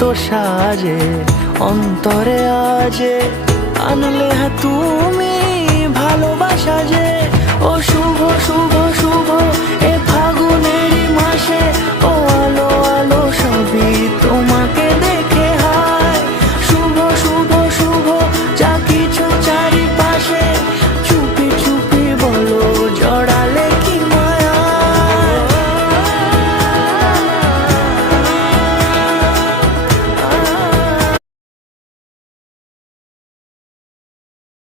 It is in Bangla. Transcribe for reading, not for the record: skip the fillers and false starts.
এত সাজে অন্তরে আজে আনলে হ্যাঁ তুমি ভালোবাসা যে। ও শুভ শুভ শুভ এ ফাগুনেরই মাসে, ও আলো আলো